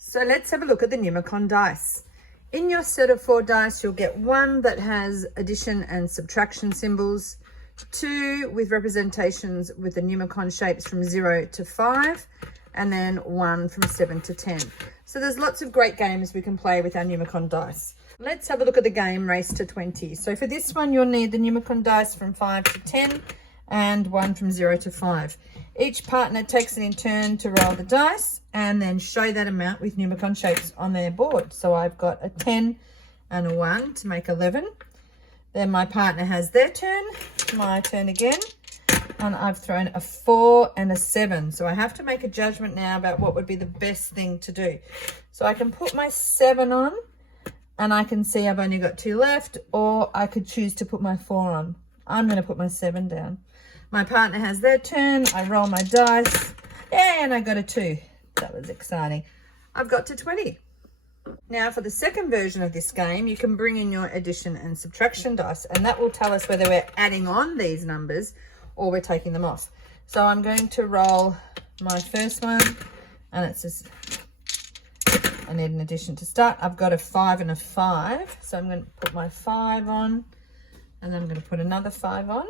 So let's have a look at the Numicon dice. In your set of 4 dice, you'll get one that has addition and subtraction symbols, 2 with representations with the Numicon shapes from 0 to 5, and then 1 from 7 to 10. So there's lots of great games we can play with our Numicon dice. Let's have a look at the game Race to 20. So for this one, you'll need the Numicon dice from 5 to 10 and 1 from 0 to 5. Each partner takes it in turn to roll the dice and then show that amount with Numicon shapes on their board. So I've got a 10 and a 1 to make 11. Then my partner has their turn, my turn again, and I've thrown a 4 and a 7. So I have to make a judgment now about what would be the best thing to do. So I can put my 7 on and I can see I've only got 2 left, or I could choose to put my 4 on. I'm going to put my 7 down. My partner has their turn. I roll my dice and I got a 2. That was exciting. I've got to 20. Now for the second version of this game, you can bring in your addition and subtraction dice, and that will tell us whether we're adding on these numbers or we're taking them off. So I'm going to roll my first one, and it's just, I need an addition to start. I've got a 5 and a 5. So I'm going to put my 5 on, and then I'm going to put another 5 on.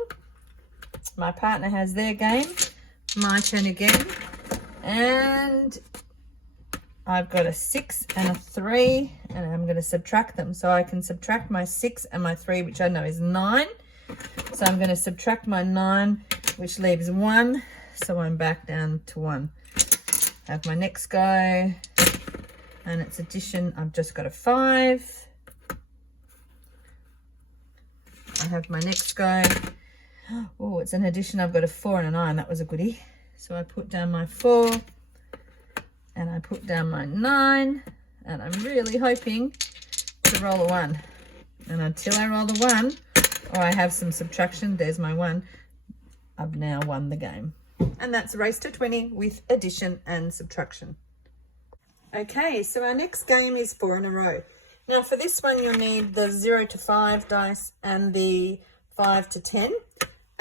My partner has their game, my turn again, and I've got a 6 and a 3, and I'm going to subtract them. So I can subtract my 6 and my 3, which I know is 9. So I'm going to subtract my 9, which leaves 1. So I'm back down to 1. Have my next go, and it's addition. I've just got a 5. I have my next go. Oh, it's an addition. I've got a 4 and a 9. That was a goodie. So I put down my 4 and I put down my 9, and I'm really hoping to roll a 1. And until I roll the 1, or I have some subtraction, there's my 1, I've now won the game. And that's Race to 20 with addition and subtraction. Okay, so our next game is 4 in a row. Now for this one, you'll need the 0 to 5 dice and the 5 to 10.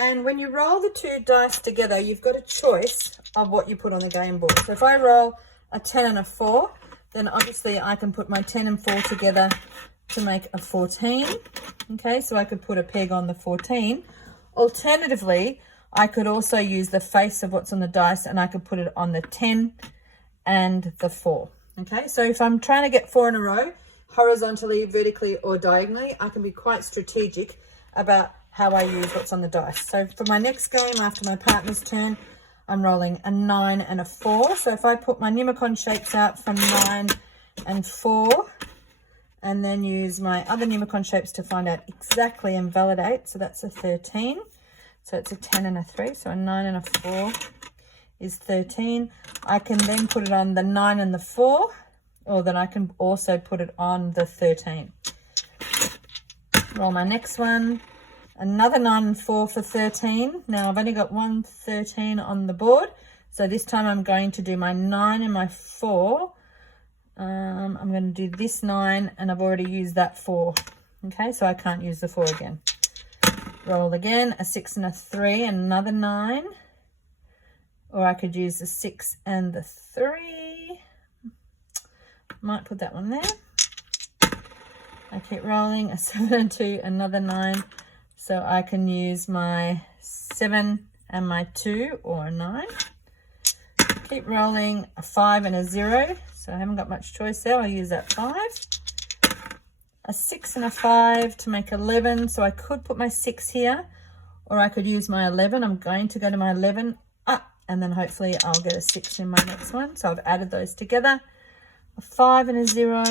And when you roll the 2 dice together, you've got a choice of what you put on the game board. So if I roll a 10 and a 4, then obviously I can put my 10 and 4 together to make a 14. Okay, so I could put a peg on the 14. Alternatively, I could also use the face of what's on the dice, and I could put it on the 10 and the 4. Okay, so if I'm trying to get 4 in a row, horizontally, vertically, or diagonally, I can be quite strategic about how I use what's on the dice. So for my next game, after my partner's turn, I'm rolling a 9 and a 4. So if I put my Numicon shapes out from 9 and 4, and then use my other Numicon shapes to find out exactly and validate. So that's a 13. So it's a 10 and a 3. So a 9 and a 4 is 13. I can then put it on the 9 and the 4, or then I can also put it on the 13. Roll my next one. Another 9 and 4 for 13. Now I've only got one 13 on the board. So this time I'm going to do my 9 and my 4. I'm going to do this 9, and I've already used that 4. Okay, so I can't use the 4 again. Roll again, a 6 and a 3, and another 9. Or I could use the 6 and the 3. Might put that one there. I keep rolling, a 7 and 2, another 9. So I can use my 7 and my 2, or a 9. Keep rolling, a 5 and a 0. So I haven't got much choice there. I'll use that 5. A 6 and a 5 to make 11. So I could put my 6 here, or I could use my 11. I'm going to go to my 11 up, and then hopefully I'll get a 6 in my next one. So I've added those together. A 5 and a 0.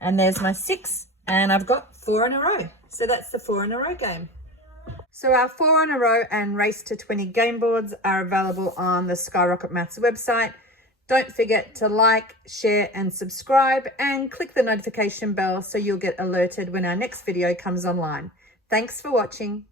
And there's my 6. And I've got 4 in a row. So that's the 4 in a row game. So our 4 in a row and Race to 20 game boards are available on the Skyrocket Maths website. Don't forget to like, share and subscribe, and click the notification bell so you'll get alerted when our next video comes online. Thanks for watching.